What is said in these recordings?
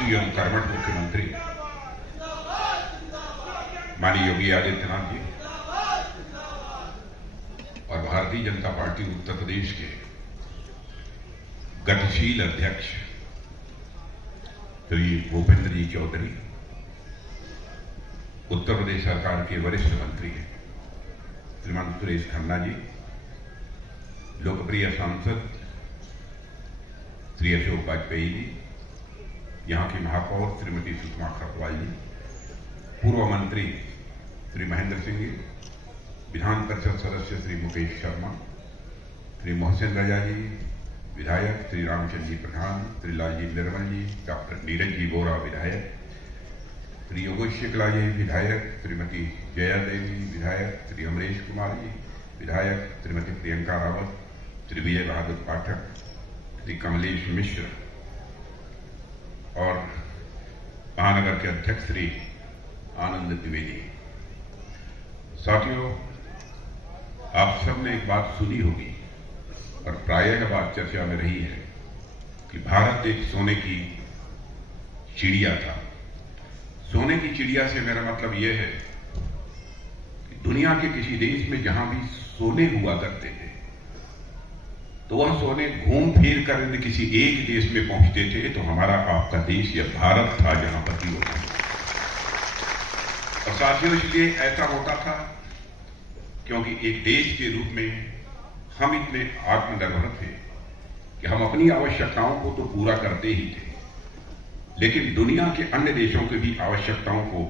यशस्वी एवं कर्मठ मुख्यमंत्री माननीय योगी आदित्यनाथ जी और भारतीय जनता पार्टी उत्तर प्रदेश के गतिशील अध्यक्ष श्री भूपेंद्र जी चौधरी, उत्तर प्रदेश सरकार के वरिष्ठ मंत्री श्रीमान सुरेश खन्ना जी, लोकप्रिय सांसद श्री अशोक वाजपेयी जी, यहां की महापौर श्रीमती सुषमा खरवाल जी, पूर्व मंत्री श्री महेंद्र सिंह जी, विधान परिषद सदस्य श्री मुकेश शर्मा, श्री मोहसिन रजा जी, विधायक श्री रामचंद्र जी प्रधान, श्री लालजी निर्मल जी, डॉक्टर नीरज जी बोरा विधायक, श्री योगेश शुक्ला जी विधायक, श्रीमती जया देवी विधायक, श्री अमरेश कुमार जी विधायक, श्रीमती प्रियंका रावत, श्री विजय बहादुर पाठक, श्री कमलेश मिश्र और महानगर के अध्यक्ष श्री आनंद द्विवेदी। साथियों, आप सबने एक बात सुनी होगी और प्रायः बात चर्चा में रही है कि भारत एक सोने की चिड़िया था। सोने की चिड़िया से मेरा मतलब यह है कि दुनिया के किसी देश में जहां भी सोने हुआ करते थे तो वह सोने घूम फिर कर किसी एक देश में पहुंचते थे, तो हमारा आपका देश यह भारत था जहां पर भी होता था। और साथियों, इसलिए ऐसा होता था क्योंकि एक देश के रूप में हम इतने आत्मनिर्भर थे कि हम अपनी आवश्यकताओं को तो पूरा करते ही थे, लेकिन दुनिया के अन्य देशों की भी आवश्यकताओं को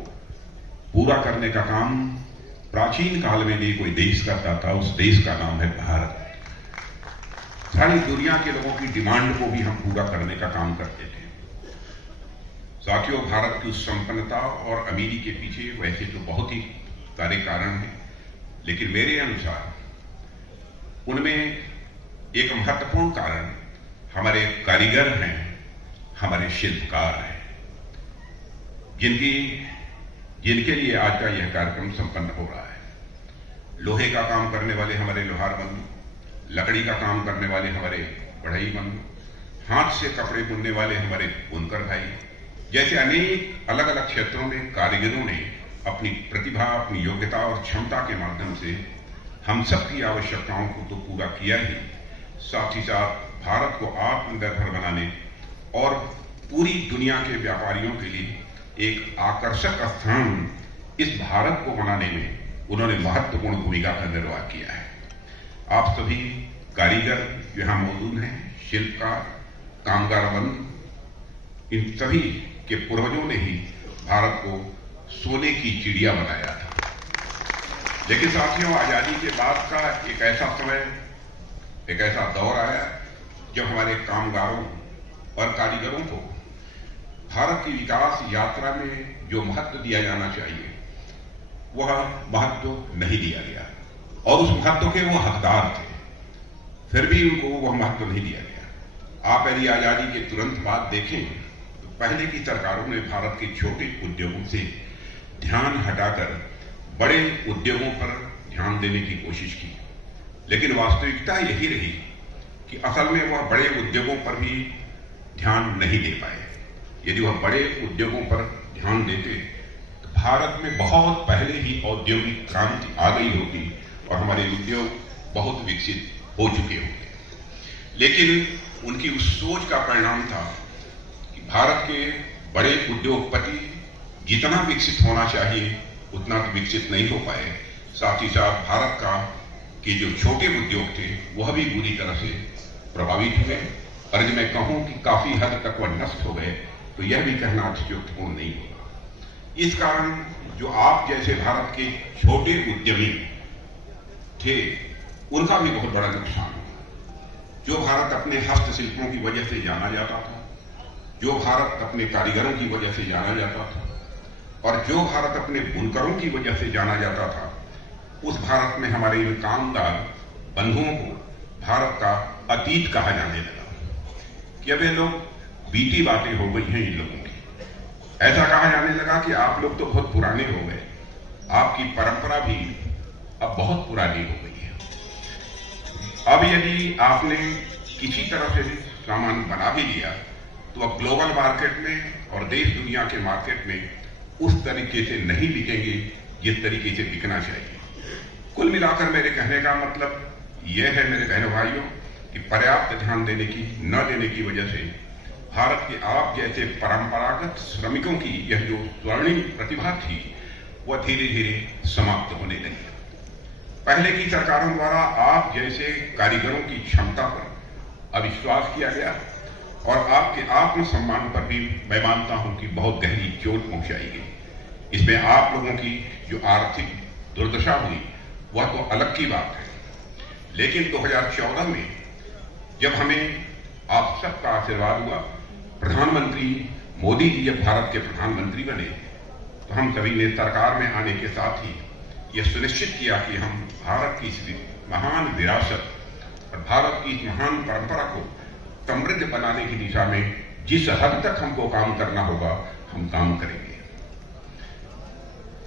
पूरा करने का काम प्राचीन काल में भी कोई देश करता था। उस देश का नाम है भारत। सारी दुनिया के लोगों की डिमांड को भी हम पूरा करने का काम करते थे। साथियों, भारत की उस संपन्नता और अमीरी के पीछे वैसे तो बहुत ही सारे कारण हैं, लेकिन मेरे अनुसार उनमें एक महत्वपूर्ण कारण हमारे कारीगर हैं, हमारे शिल्पकार हैं, जिनके लिए आज का यह कार्यक्रम संपन्न हो रहा है। लोहे का काम करने वाले हमारे लोहार बंधु, लकड़ी का काम करने वाले हमारे बढ़ई बंधु, हाथ से कपड़े बुनने वाले हमारे बुनकर भाई, जैसे अनेक अलग अलग क्षेत्रों में कारीगरों ने अपनी प्रतिभा, अपनी योग्यता और क्षमता के माध्यम से हम सबकी आवश्यकताओं को तो पूरा किया ही, साथ ही साथ भारत को आत्मनिर्भर बनाने और पूरी दुनिया के व्यापारियों के लिए एक आकर्षक स्थान इस भारत को बनाने में उन्होंने महत्वपूर्ण भूमिका का निर्वाह किया है। आप सभी कारीगर जो यहां मौजूद हैं, शिल्पकार, कामगार बंधु, इन सभी के पूर्वजों ने ही भारत को सोने की चिड़िया बनाया था। लेकिन साथियों, आजादी के बाद का एक ऐसा समय, एक ऐसा दौर आया जब हमारे कामगारों और कारीगरों को भारत की विकास यात्रा में जो महत्व दिया जाना चाहिए वह महत्व नहीं दिया गया, और उस महत्व के वो हकदार थे, फिर भी उनको वह महत्व नहीं दिया गया। आप यदि आजादी के तुरंत बाद देखें तो पहले की सरकारों ने भारत के छोटे उद्योगों से ध्यान हटाकर बड़े उद्योगों पर ध्यान देने की कोशिश की, लेकिन वास्तविकता यही रही कि असल में वह बड़े उद्योगों पर भी ध्यान नहीं दे पाए। यदि वह बड़े उद्योगों पर ध्यान देते तो भारत में बहुत पहले ही औद्योगिक क्रांति आ गई होती और हमारे उद्योग बहुत विकसित हो चुके होते। लेकिन उनकी उस सोच का परिणाम था कि भारत के बड़े उद्योगपति जितना विकसित होना चाहिए उतना तो विकसित नहीं हो पाए। साथ ही साथ भारत का के जो छोटे उद्योग थे वह भी बुरी तरह से प्रभावित हुए, और यदि मैं कहूं कि काफी हद तक वह नष्ट हो गए तो यह भी कहना अत्युक्तपूर्ण नहीं होगा। इस कारण जो आप जैसे भारत के छोटे उद्यमी थे उनका भी बहुत बड़ा नुकसान हुआ। जो भारत अपने हस्तशिल्पों की वजह से जाना जाता था, जो भारत अपने कारीगरों की वजह से जाना जाता था, और जो भारत अपने बुनकरों की वजह से जाना जाता था, उस भारत में हमारे इन कामगार बंधुओं को भारत का अतीत कहा जाने लगा कि अब ये लोग बीती बातें हो गई हैं इन लोगों की। ऐसा कहा जाने लगा कि आप लोग तो बहुत पुराने हो गए, आपकी परंपरा भी अब बहुत पुरानी हो गई है। अब यदि आपने किसी तरह से सामान बना भी लिया तो अब ग्लोबल मार्केट में और देश दुनिया के मार्केट में उस तरीके से नहीं बिकेंगे जिस तरीके से बिकना चाहिए। कुल मिलाकर मेरे कहने का मतलब यह है मेरे बहनों भाइयों कि पर्याप्त ध्यान देने की न देने की वजह से भारत के आप जैसे परंपरागत श्रमिकों की यह जो स्वर्णिम प्रतिभा थी वह धीरे धीरे समाप्त होने लगी। पहले की सरकारों द्वारा आप जैसे कारीगरों की क्षमता पर अविश्वास किया गया और आपके आत्मसम्मान पर भी मैं मानता हूं कि बहुत गहरी चोट पहुंचाई गई। इसमें आप लोगों की जो आर्थिक दुर्दशा हुई वह तो अलग की बात है, लेकिन 2014 में जब हमें आप सबका आशीर्वाद हुआ, प्रधानमंत्री मोदी जी जब भारत के प्रधानमंत्री बने, तो हम सभी ने सरकार में आने के साथ ही यह सुनिश्चित किया कि हम भारत की इस महान विरासत और भारत की इस महान परंपरा को समृद्ध बनाने की दिशा में जिस हद तक हमको काम करना होगा हम काम करेंगे।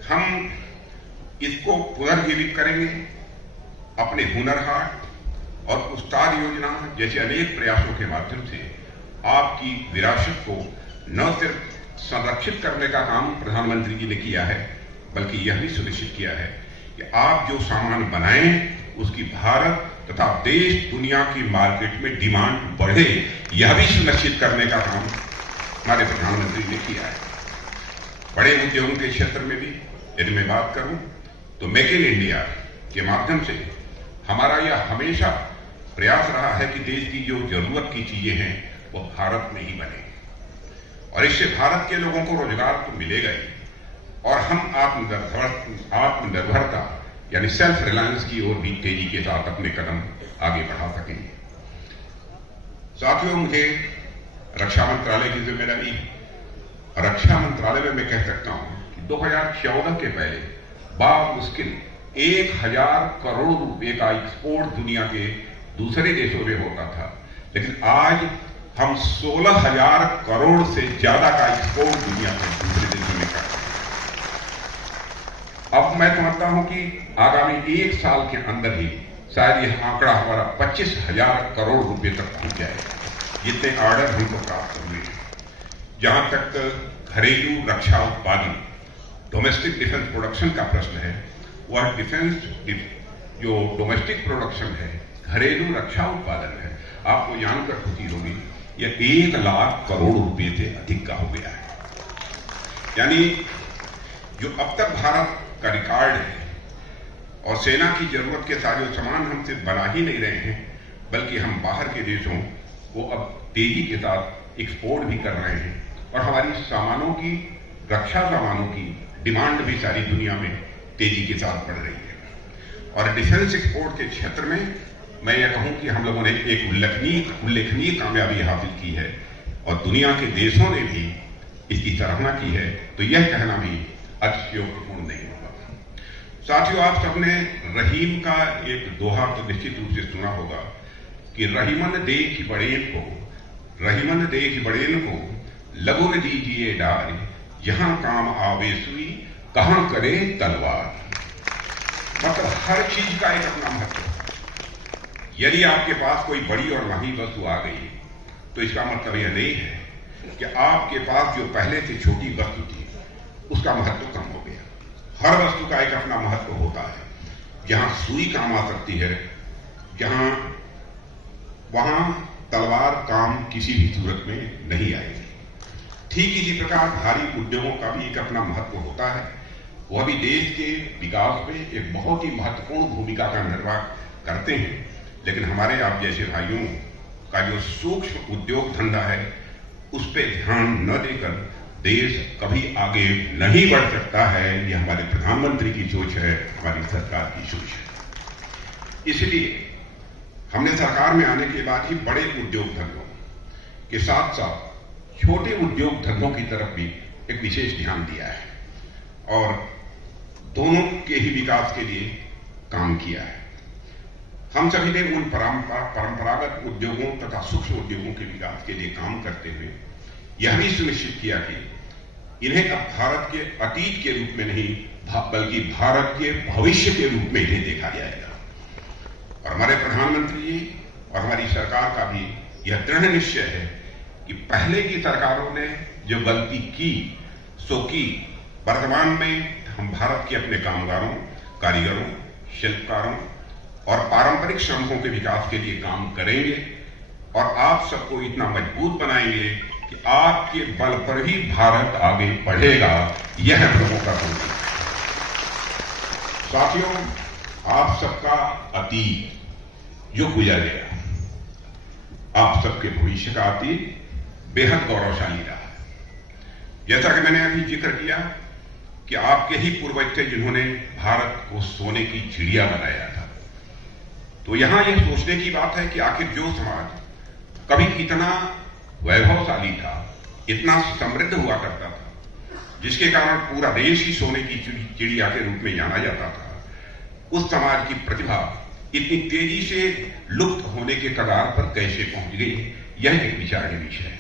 हम इसको पुनर्जीवित करेंगे। अपने हुनर हाट और उस्ताद योजना जैसे अनेक प्रयासों के माध्यम से आपकी विरासत को न सिर्फ संरक्षित करने का काम प्रधानमंत्री जी ने किया है, बल्कि यह भी सुनिश्चित किया है कि आप जो सामान बनाएं उसकी भारत तथा देश दुनिया की मार्केट में डिमांड बढ़े, यह भी सुनिश्चित करने का काम हमारे प्रधानमंत्री ने किया है। बड़े उद्योगों के क्षेत्र में भी यदि मैं बात करूं तो मेक इन इंडिया के माध्यम से हमारा यह हमेशा प्रयास रहा है कि देश की जो जरूरत की चीजें हैं वो भारत में ही बने और इससे भारत के लोगों को रोजगार तो मिलेगा ही और हम आत्मनिर्भरता यानी सेल्फ रिलायंस की ओर भी तेजी के साथ अपने कदम आगे बढ़ा सकेंगे। साथियों, मुझे रक्षा मंत्रालय की जिम्मेदारी है। रक्षा मंत्रालय में मैं कह सकता हूं कि 2014 के पहले बामुश्किल 1000 करोड़ रुपए का एक्सपोर्ट दुनिया के दूसरे देशों में होता था, लेकिन आज हम 16,000 करोड़ से ज्यादा का एक्सपोर्ट दुनिया के दूसरे देशों में करते हैं। अब मैं समझता हूं कि आगामी 1 साल के अंदर ही शायद यह आंकड़ा हमारा 25,000 करोड़ रुपए तक पहुंच जाएगा, जितने ऑर्डर हमको प्राप्त हुए हैं। जहां तक घरेलू रक्षा उत्पादन डोमेस्टिक डिफेंस प्रोडक्शन का प्रश्न है, वह जो डोमेस्टिक प्रोडक्शन है, घरेलू रक्षा उत्पादन है, आपको जानकर खुशी होगी यह 1 लाख करोड़ रुपए से अधिक का हो गया है। यानी जो अब तक भारत का रिकॉर्ड है और सेना की जरूरत के सारे सामान हम सिर्फ बना ही नहीं रहे हैं, बल्कि हम बाहर के देशों को अब तेजी के साथ एक्सपोर्ट भी कर रहे हैं और हमारी सामानों की रक्षा सामानों की डिमांड भी सारी दुनिया में तेजी के साथ बढ़ रही है। और डिफेंस एक्सपोर्ट के क्षेत्र में मैं यह कहूं कि हम लोगों ने एक उल्लेखनीय कामयाबी हासिल की है और दुनिया के देशों ने भी इसकी सराहना की है, तो यह कहना भी अतिशयोक्तिपूर्ण नहीं होगा। साथियों, आप सबने रहीम का एक दोहा तो निश्चित रूप से सुना होगा कि रहीमन देखि बड़ेन को लगुन दीजिए डार, जहां काम आवे सुई कहां करे तलवार। मतलब हर चीज का एक अपना महत्व है। यदि आपके पास कोई बड़ी और महंगी वस्तु आ गई तो इसका मतलब यह नहीं है कि आपके पास जो पहले से छोटी वस्तु थी उसका महत्व कम हो गया। हर वस्तु का एक अपना महत्व होता है। जहां सुई काम आ सकती है, वहां तलवार काम किसी भी सूरत में नहीं आएगी। ठीक इसी प्रकार भारी उद्योगों का भी एक अपना महत्व होता है। वह भी देश के विकास में एक बहुत ही महत्वपूर्ण भूमिका का निर्वाह करते हैं, लेकिन हमारे आप जैसे भाइयों का जो सूक्ष्म उद्योग धंधा है उस पर ध्यान न देकर देश कभी आगे नहीं बढ़ सकता है। यह हमारे प्रधानमंत्री की सोच है, हमारी सरकार की सोच है। इसलिए हमने सरकार में आने के बाद ही बड़े उद्योग धंधों के साथ साथ छोटे उद्योग धंधों की तरफ भी एक विशेष ध्यान दिया है और दोनों के ही विकास के लिए काम किया है। हम सभी ने उन परंपरागत उद्योगों तथा सूक्ष्म उद्योगों के विकास के लिए काम करते हुए यह भी सुनिश्चित किया कि इन्हें अब भारत के अतीत के रूप में नहीं बल्कि भारत के भविष्य के रूप में इन्हें देखा जाएगा। और हमारे प्रधानमंत्री जी और हमारी सरकार का भी यह दृढ़ निश्चय है कि पहले की सरकारों ने जो गलती की सो की। वर्तमान में हम भारत के अपने कामगारों, कारीगरों, शिल्पकारों और पारंपरिक श्रमिकों के विकास के लिए काम करेंगे और आप सबको इतना मजबूत बनाएंगे कि आपके बल पर ही भारत आगे बढ़ेगा। यह हम लोगों का संकल्प है। साथियों, आप सबका अतीत जो गुजर गया, आप सबके भविष्य का अतीत बेहद गौरवशाली रहा है। जैसा कि मैंने अभी जिक्र किया कि आपके ही पूर्वज थे जिन्होंने भारत को सोने की चिड़िया बनाया था। तो यहां यह सोचने की बात है कि आखिर जो समाज कभी इतना वैभवशाली था, इतना समृद्ध हुआ करता था, जिसके कारण पूरा देश ही सोने की चिड़िया के रूप में जाना जाता था, उस समाज की प्रतिभा इतनी तेजी से लुप्त होने के कगार पर कैसे पहुंच गई, यह एक विचार का विषय है।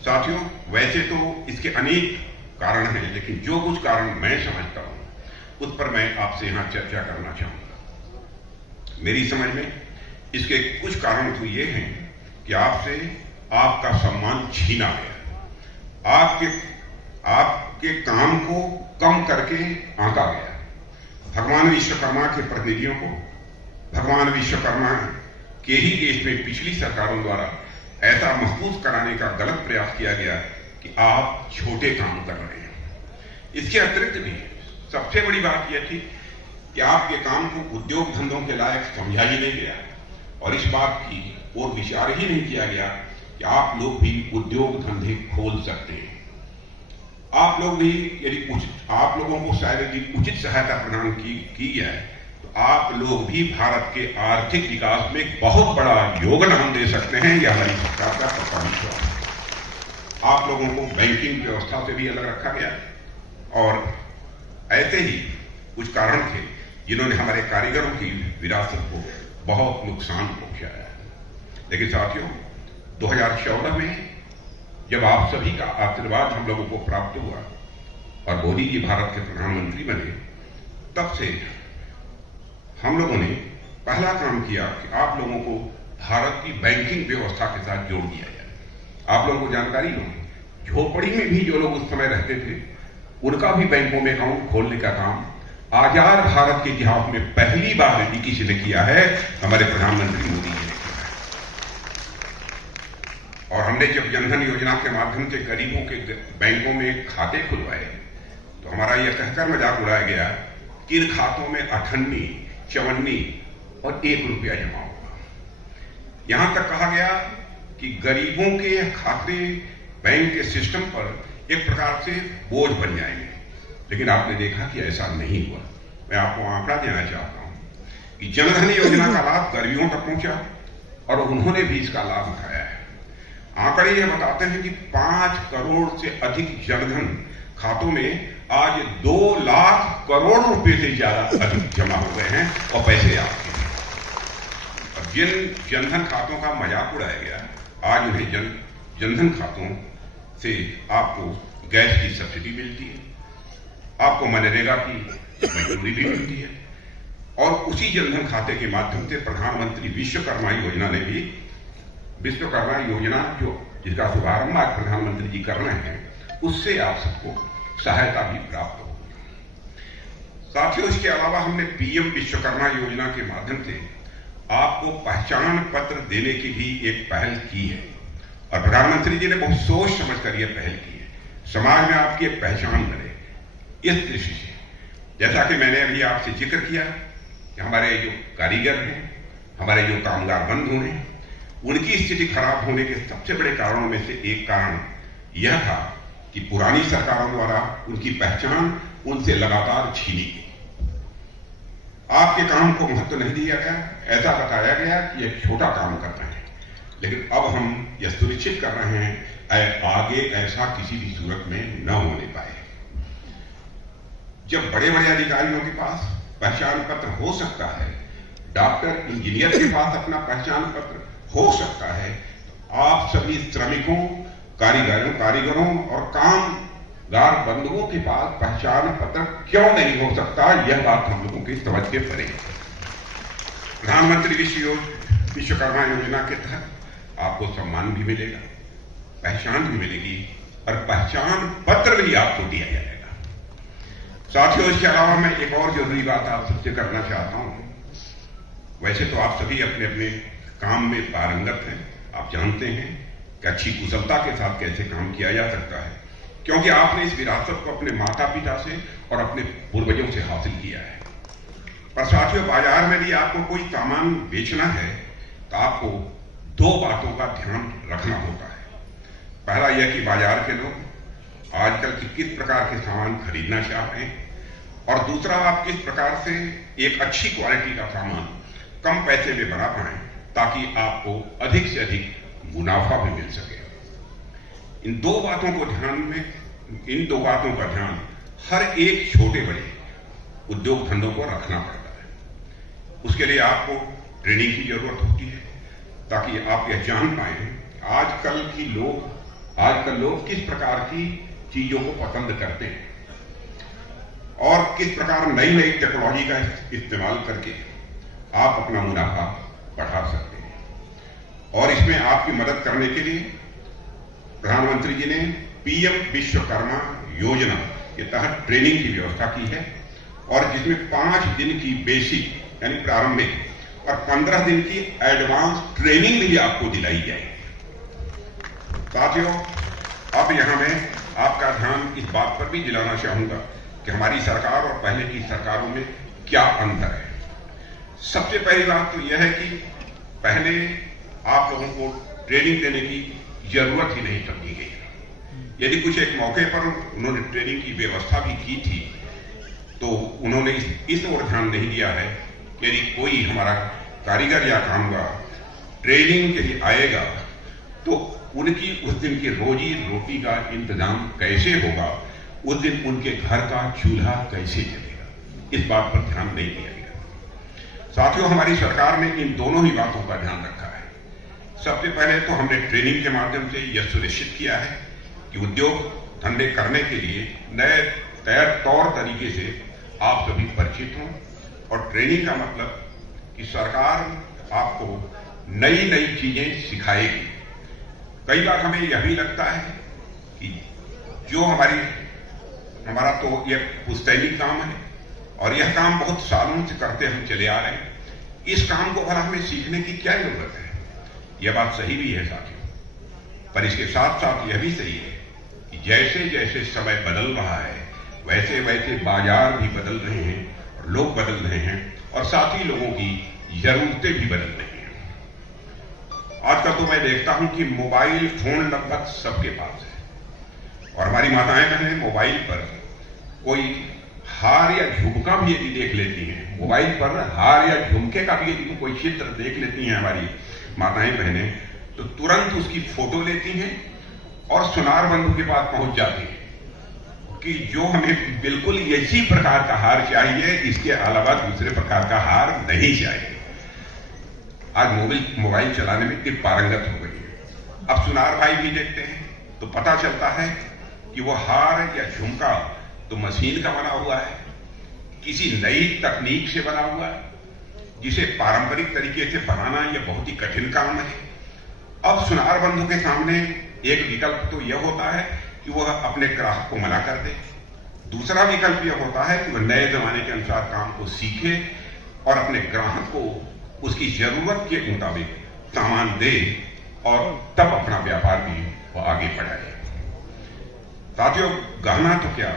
साथियों, वैसे तो इसके अनेक कारण हैं, लेकिन जो कुछ कारण मैं समझता हूं उस पर मैं आपसे यहां चर्चा करना चाहूंगा। मेरी समझ में इसके कुछ कारण तो ये हैं कि आपसे आपका सम्मान छीना गया, आपके काम को कम करके आंका गया। भगवान विश्वकर्मा के प्रतिनिधियों को भगवान विश्वकर्मा के ही देश में पिछली सरकारों द्वारा ऐसा महसूस कराने का गलत प्रयास किया गया कि आप छोटे काम कर रहे हैं। इसके अतिरिक्त भी सबसे बड़ी बात यह थी कि आपके काम को उद्योग धंधों के लायक समझा ही नहीं गया और इस बात की ओर विचार ही नहीं किया गया कि आप लोग भी उद्योग धंधे खोल सकते हैं। आप लोग भी यदि आप लोगों को शायद यदि उचित सहायता प्रदान की जाए तो आप लोग भी भारत के आर्थिक विकास में बहुत बड़ा योगदान दे सकते हैं। यह हमारी सरकार का पक्का विश्वास है। आप लोगों को बैंकिंग व्यवस्था से भी अलग रखा गया और ऐसे ही कुछ कारण थे जिन्होंने हमारे कारीगरों की विरासत को बहुत नुकसान पहुंचाया। लेकिन साथियों, 2014 में जब आप सभी का आशीर्वाद हम लोगों को प्राप्त हुआ और मोदी जी भारत के प्रधानमंत्री बने, तब से हम लोगों ने पहला काम किया कि आप लोगों को भारत की बैंकिंग व्यवस्था के साथ जोड़ दिया जाए। आप लोगों को जानकारी हो, झोपड़ी में भी जो लोग उस समय रहते थे उनका भी बैंकों में अकाउंट खोलने का काम आजाद भारत के इतिहास में पहली बार यदि किसी ने किया है, हमारे प्रधानमंत्री मोदी जी ने किया है। और हमने जब जनधन योजना के माध्यम से गरीबों के बैंकों में खाते खुलवाए तो हमारा यह कहकर मजाक उड़ाया गया कि इन खातों में 58, 54 और 1 रुपया जमा होगा। यहां तक कहा गया कि गरीबों के खाते बैंक के सिस्टम पर एक प्रकार से बोझ बन जाएंगे, लेकिन आपने देखा कि ऐसा नहीं हुआ। मैं आपको आंकड़ा देना चाहता हूं कि जनधन योजना का लाभ गरीबों तक पहुंचा और उन्होंने भी इसका लाभ उठाया है। आंकड़े यह बताते हैं कि 5 करोड़ से अधिक जनधन खातों में आज 2 लाख करोड़ रुपए से ज्यादा अधिक जमा हो गए हैं और पैसे आपके हैं। और जिन जनधन खातों का मजाक उड़ाया गया, आज उन्हें जनधन खातों से आपको गैस की सब्सिडी मिलती है, आपको मनरेगा की मजदूरी भी मिलती है और उसी जनधन खाते के माध्यम से प्रधानमंत्री विश्वकर्मा योजना ने भी विश्वकर्मा योजना जो जिसका शुभारंभ आज प्रधानमंत्री जी कर रहे हैं, उससे आप सबको सहायता भी प्राप्त होगी। साथियों, इसके अलावा हमने पीएम विश्वकर्मा योजना के माध्यम से आपको पहचान पत्र देने की भी एक पहल की है और प्रधानमंत्री जी ने बहुत सोच समझकर यह पहल की है। समाज में आपकी एक पहचान बने, इस दृष्टि से जैसा कि मैंने अभी आपसे जिक्र किया कि हमारे जो कारीगर हैं, हमारे जो कामगार बंधु हैं, उनकी स्थिति खराब होने के सबसे बड़े कारणों में से एक कारण यह था कि पुरानी सरकारों द्वारा उनकी पहचान उनसे लगातार छीनी गई। आपके काम को महत्व नहीं दिया गया, ऐसा बताया गया कि एक छोटा काम कर रहे हैं, लेकिन अब हम यह सुनिश्चित कर रहे हैं आगे ऐसा किसी भी सूरत में न होने पाए। जब बड़े बड़े अधिकारियों के पास पहचान पत्र हो सकता है, डॉक्टर इंजीनियर के पास अपना पहचान पत्र हो सकता है, तो आप सभी श्रमिकों, कारीगरों और कामगार बंधुओं के पास पहचान पत्र क्यों नहीं हो सकता, यह बात हम लोगों की समझ के परे। प्रधानमंत्री विश्वकर्मा योजना के तहत आपको सम्मान भी मिलेगा, पहचान भी मिलेगी और पहचान पत्र भी आपको दिया जाएगा। साथियों, इसके अलावा मैं एक और जरूरी बात आप सबसे करना चाहता हूं। वैसे तो आप सभी अपने अपने काम में पारंगत हैं, आप जानते हैं कि अच्छी कुशलता के साथ कैसे काम किया जा सकता है, क्योंकि आपने इस विरासत को अपने माता पिता से और अपने पूर्वजों से हासिल किया है। पर साथियों, बाजार में भी आपको कोई सामान बेचना है तो आपको दो बातों का ध्यान रखना होता है। पहला यह कि बाजार के लोग आजकल किस प्रकार के सामान खरीदना चाह रहे हैं, और दूसरा आप किस प्रकार से एक अच्छी क्वालिटी का सामान कम पैसे में बना पाएं ताकि आपको अधिक से अधिक मुनाफा भी मिल सके। इन दो बातों का ध्यान हर एक छोटे बड़े उद्योग धंधों को रखना पड़ता है। उसके लिए आपको ट्रेनिंग की जरूरत होती है ताकि आप यह जान पाएं आजकल लोग किस प्रकार की चीजों को पसंद करते हैं और किस प्रकार नई नई टेक्नोलॉजी का इस्तेमाल करके आप अपना मुनाफा बढ़ा सकते हैं। और इसमें आपकी मदद करने के लिए प्रधानमंत्री जी ने पीएम विश्वकर्मा योजना के तहत ट्रेनिंग की व्यवस्था की है, और जिसमें 5 दिन की बेसिक यानी प्रारंभिक और 15 दिन की एडवांस ट्रेनिंग भी आपको दिलाई जाएगी। साथियों, अब यहां मैं आपका ध्यान इस बात पर भी दिलाना चाहूंगा कि हमारी सरकार और पहले की सरकारों में क्या अंतर है। सबसे पहली बात तो यह है कि पहले आप लोगों को ट्रेनिंग देने की जरूरत ही नहीं समझी गई। यदि कुछ एक मौके पर उन्होंने ट्रेनिंग की व्यवस्था भी की थी तो उन्होंने इस ओर ध्यान नहीं दिया है कि यदि कोई हमारा कारीगर या कामगार ट्रेनिंग के लिए आएगा तो उनकी उस दिन की रोजी रोटी का इंतजाम कैसे होगा, उस दिन उनके घर का चूल्हा कैसे जलेगा, इस बात पर ध्यान नहीं दिया गया। साथियों, हमारी सरकार ने इन दोनों ही बातों का ध्यान रखा है। सबसे पहले तो हमने ट्रेनिंग के माध्यम से यह सुनिश्चित किया है कि उद्योग धंधे करने के लिए नए तौर तरीके से आप सभी परिचित हों, और ट्रेनिंग का मतलब कि सरकार आपको नई नई चीजें सिखाएगी। कई बार हमें यह भी लगता है कि जो हमारा तो यह पुश्तैनी काम है और यह काम बहुत सालों से करते हम चले आ रहे हैं, इस काम को भला हमें सीखने की क्या जरूरत है। यह बात सही भी है साथियों, पर इसके साथ साथ यह भी सही है कि जैसे जैसे समय बदल रहा है वैसे वैसे बाजार भी बदल रहे हैं और लोग बदल रहे हैं, और साथ ही लोगों की जरूरतें भी बदल रही हैं। आजकल तो मैं देखता हूं कि मोबाइल फोन लगभग सबके पास है, और हमारी माताएं बहनें मोबाइल पर कोई हार या झुमका भी यदि देख लेती हैं, मोबाइल पर हार या झुमके का भी यदि कोई चित्र देख लेती हैं हमारी माताएं बहनें, तो तुरंत उसकी फोटो लेती हैं और सुनार बंधु के पास पहुंच जाती हैं कि जो हमें बिल्कुल इसी प्रकार का हार चाहिए, इसके अलावा दूसरे प्रकार का हार नहीं चाहिए। आज मोबाइल चलाने में इतनी पारंगत हो गई है। अब सुनार भाई भी देखते हैं तो पता चलता है कि वो हार या झुमका तो मशीन का बना हुआ है, किसी नई तकनीक से बना हुआ है, जिसे पारंपरिक तरीके से बनाना यह बहुत ही कठिन काम है। अब सुनार बंधु के सामने एक विकल्प तो यह होता है कि वह अपने ग्राहक को मना कर दे, दूसरा विकल्प यह होता है कि वह नए जमाने के अनुसार काम को सीखे और अपने ग्राहक को उसकी जरूरत के मुताबिक सामान दे और तब अपना व्यापार भी वो आगे बढ़ाए। साथियों, गहना तो क्या,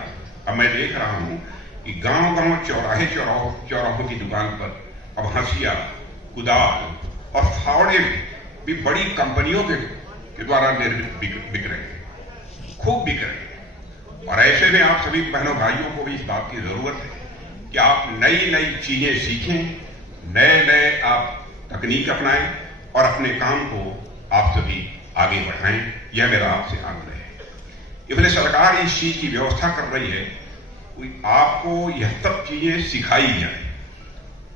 अब मैं देख रहा हूं कि गांव-गांव चौराहों की दुकान पर अब हंसिया, कुदाल और फावड़े भी बड़ी कंपनियों के द्वारा निर्मित बिक रहे हैं, खूब बिक रहे हैं। और ऐसे में आप सभी बहनों भाइयों को भी इस बात की जरूरत है कि आप नई नई चीजें सीखें, नए आप तकनीक अपनाएं और अपने काम को आप सभी आगे बढ़ाएं। यह मेरा आपसे आग्रह है। इसलिए सरकार इस चीज की व्यवस्था कर रही है, आपको यह सब चीजें सिखाई जाए,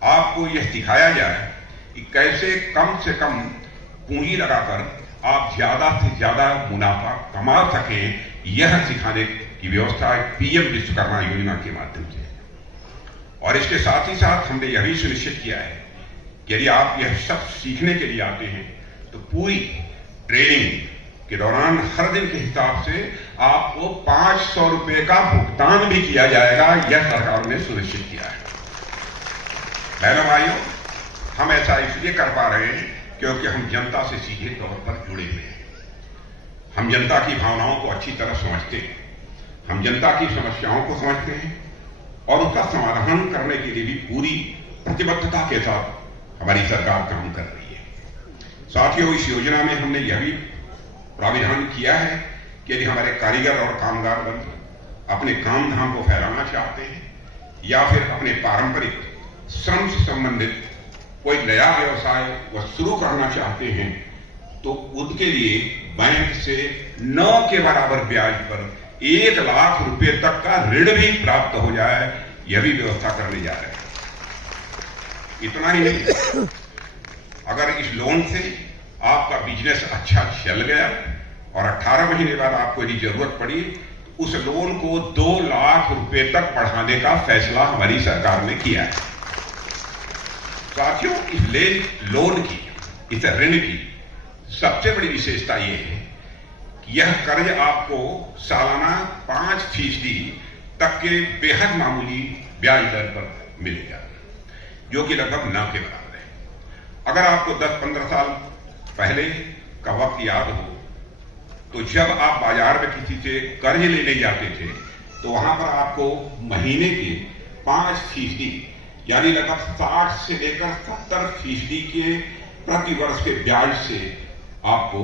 आपको यह सिखाया जाए कि कैसे कम से कम पूंजी लगाकर आप ज्यादा से ज्यादा मुनाफा कमा सकें। यह सिखाने की व्यवस्था पीएम विश्वकर्मा योजना के माध्यम से। और इसके साथ ही साथ हमने यह भी सुनिश्चित किया है कि यदि आप यह सब सीखने के लिए आते हैं तो पूरी ट्रेनिंग के दौरान हर दिन के हिसाब से आपको 500 रुपए का भुगतान भी किया जाएगा, यह सरकार ने सुनिश्चित किया है। बहनों भाइयों, हम ऐसा इसलिए कर पा रहे हैं क्योंकि हम जनता से सीधे तौर पर जुड़े हुए हैं। हम जनता की भावनाओं को अच्छी तरह समझते हैं, हम जनता की समस्याओं को समझते हैं और उसका समाधान करने के लिए भी पूरी प्रतिबद्धता के साथ हमारी सरकार काम कर रही है। साथियों, इस योजना में हमने यह भी प्राविधान किया है कि यदि हमारे कारीगर और कामगार वर्ग अपने काम धाम को फैलाना चाहते हैं या फिर अपने पारंपरिक श्रम से संबंधित कोई नया व्यवसाय वह शुरू करना चाहते हैं तो उनके लिए बैंक से 9 के बराबर ब्याज पर 1 लाख रुपए तक का ऋण भी प्राप्त हो जाए, यह भी व्यवस्था करने जा रहे हैं। इतना ही नहीं, अगर इस लोन से आपका बिजनेस अच्छा चल गया और 18 महीने बाद आपको यदि जरूरत पड़ी तो उस लोन को 2 लाख रुपए तक बढ़ाने का फैसला हमारी सरकार ने किया है। साथियों, इस लोन की, इस ऋण की सबसे बड़ी विशेषता यह है कि यह कर्ज आपको सालाना 5% तक के बेहद मामूली ब्याज दर पर मिलेगा, जो कि लगभग 9 के बराबर है। अगर आपको 10-15 साल पहले का वक्त याद हो तो जब आप बाजार में किसी से कर्ज लेने जाते थे तो वहां पर आपको महीने के 5% यानी लगभग 60 से लेकर 70% के प्रति वर्ष के ब्याज से आपको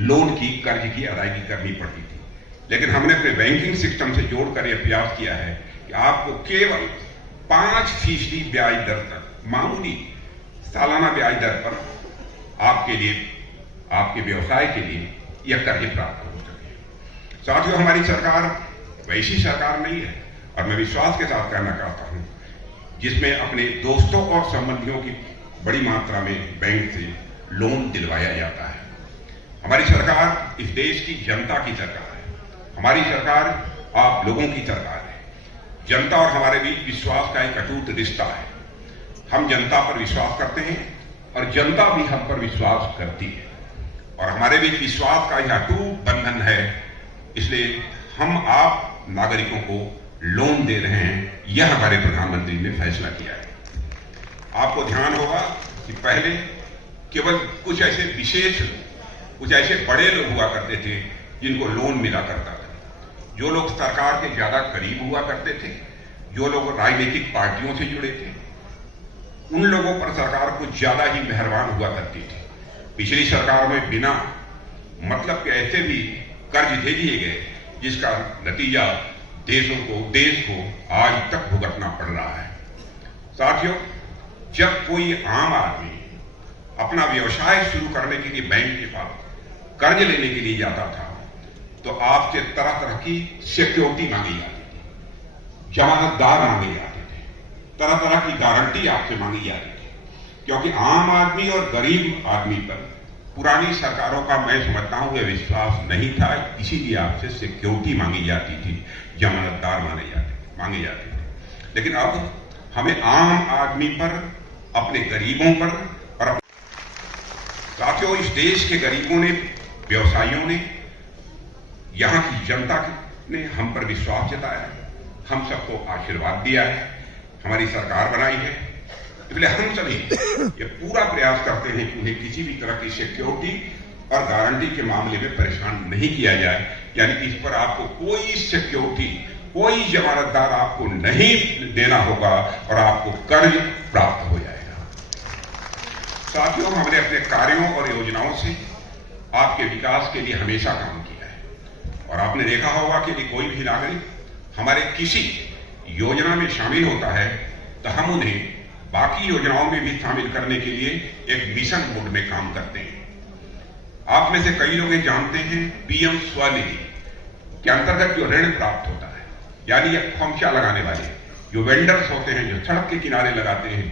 लोन की कर्ज की अदायगी करनी पड़ती थी। लेकिन हमने अपने बैंकिंग सिस्टम से जोड़कर यह प्रयास किया है कि आपको केवल 5% ब्याज दर तक, मामूली सालाना ब्याज दर पर आपके लिए, आपके व्यवसाय के लिए यह कर्ज प्राप्त हो सके। साथियों, हमारी सरकार वैसी सरकार नहीं है और मैं विश्वास के साथ कहना चाहता हूं जिसमें अपने दोस्तों और संबंधियों की बड़ी मात्रा में बैंक से लोन दिलवाया जाता है। हमारी सरकार इस देश की जनता की सरकार है। हमारी सरकार आप लोगों की सरकार है। जनता और हमारे बीच विश्वास का एक अटूट रिश्ता है। हम जनता पर विश्वास करते हैं और जनता भी हम पर विश्वास करती है और हमारे बीच विश्वास का यह अटूट बंधन है। इसलिए हम आप नागरिकों को लोन दे रहे हैं, यह हमारे प्रधानमंत्री ने फैसला किया है। आपको ध्यान होगा कि पहले केवल कुछ ऐसे विशेष, कुछ ऐसे बड़े लोग हुआ करते थे जिनको लोन मिला करता था, जो लोग सरकार के ज्यादा करीब हुआ करते थे, जो लोग राजनीतिक पार्टियों से जुड़े थे, उन लोगों पर सरकार कुछ ज्यादा ही मेहरबान हुआ करती थी। पिछली सरकार में बिना मतलब के ऐसे भी कर्ज दे दिए गए जिसका नतीजा देश को आज तक भुगतना पड़ रहा है। साथियों, जब कोई आम आदमी अपना व्यवसाय शुरू करने के लिए बैंक के पास कर्ज लेने के लिए जाता था तो आपसे तरह तरह की सिक्योरिटी मांगी जाती थी, जमानतदार मांगे जाते थे, तरह तरह की गारंटी आपसे मांगी जाती थी, क्योंकि आम आदमी और गरीब आदमी पर पुरानी सरकारों का, मैं समझता हूं, यह विश्वास नहीं था, इसीलिए आपसे सिक्योरिटी मांगी जाती थी, जमानतदार मांगे जाते थे। लेकिन अब हमें आम आदमी पर, अपने गरीबों पर और साथियों, इस देश के गरीबों ने, व्यवसायियों ने, यहां की जनता ने हम पर विश्वास जताया, हम सबको आशीर्वाद दिया है, हमारी सरकार बनाई है। इसलिए हम सभी ये पूरा प्रयास करते हैं कि उन्हें किसी भी तरह की सिक्योरिटी और गारंटी के मामले में परेशान नहीं किया जाए, यानी इस पर आपको कोई सिक्योरिटी, कोई जमानतदार आपको नहीं देना होगा और आपको कर्ज प्राप्त हो जाएगा। साथियों, हमने अपने कार्यों और योजनाओं से आपके विकास के लिए हमेशा काम किया है और आपने देखा होगा कि यदि कोई भी नागरिक हमारे किसी योजना में शामिल होता है तो हम उन्हें बाकी योजनाओं में भी शामिल करने के लिए एक मिशन मोड में काम करते हैं। आप में से कई लोग जानते हैं पीएम स्वनिधि के अंतर्गत जो ऋण प्राप्त होता है, यानी ये खोमचा लगाने वाले जो वेंडर्स होते हैं, जो सड़क के किनारे लगाते हैं,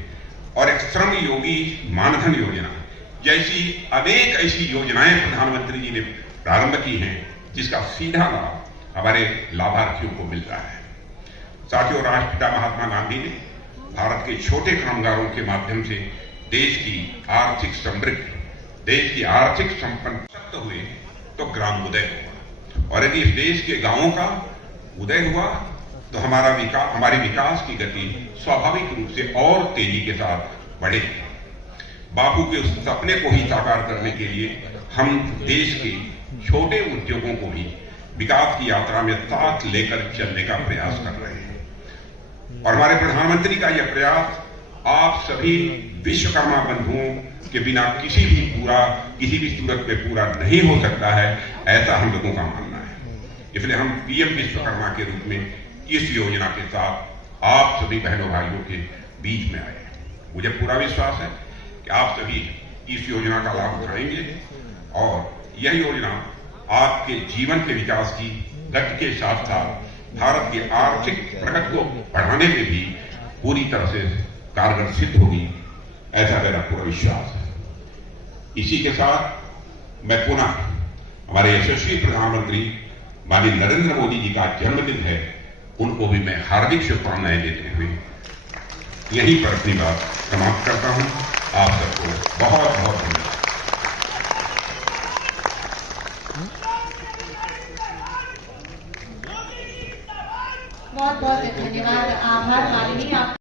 और एक श्रम योगी मानधन योजना जैसी अनेक ऐसी योजनाएं प्रधानमंत्री जी ने प्रारंभ की हैं जिसका सीधा लाभ हमारे लाभार्थियों को मिल रहा है। साथियों, राष्ट्रपिता महात्मा गांधी ने भारत के छोटे कामगारों के माध्यम से देश की आर्थिक समृद्धि, देश की आर्थिक संपन्न हुए तो ग्रामोदय होगा। और यदि इस देश के गांवों का उदय हुआ तो हमारे विकास की गति स्वाभाविक रूप से और तेजी के साथ बढ़ेगी। बापू के उस सपने को ही साकार करने के लिए हम देश के छोटे उद्योगों को भी विकास की यात्रा में साथ लेकर चलने का प्रयास कर रहे हैं। और हमारे प्रधानमंत्री का यह प्रयास आप सभी विश्वकर्मा बंधुओं के बिना किसी भी सूरत में पूरा नहीं हो सकता है, ऐसा हम लोगों का मानना है। इसलिए हम पीएम विश्वकर्मा के रूप में इस योजना के साथ आप सभी बहनों भाइयों के बीच में आए। मुझे पूरा विश्वास है कि आप सभी इस योजना का लाभ उठाएंगे और यह योजना आपके जीवन के विकास की गति के साथ साथ भारत की आर्थिक प्रगति को बढ़ाने में भी पूरी तरह से कारगर सिद्ध होगी, ऐसा मेरा पूरा विश्वास है। इसी के साथ मैं पुनः हमारे यशस्वी प्रधानमंत्री माननीय नरेंद्र मोदी जी का जन्मदिन है, उनको भी मैं हार्दिक शुभकामनाएं देते हुए यहीं पर अपनी बात समाप्त करता हूं। आप सबको बहुत बहुत धन्यवाद। बहुत बहुत धन्यवाद, आभार माननीय।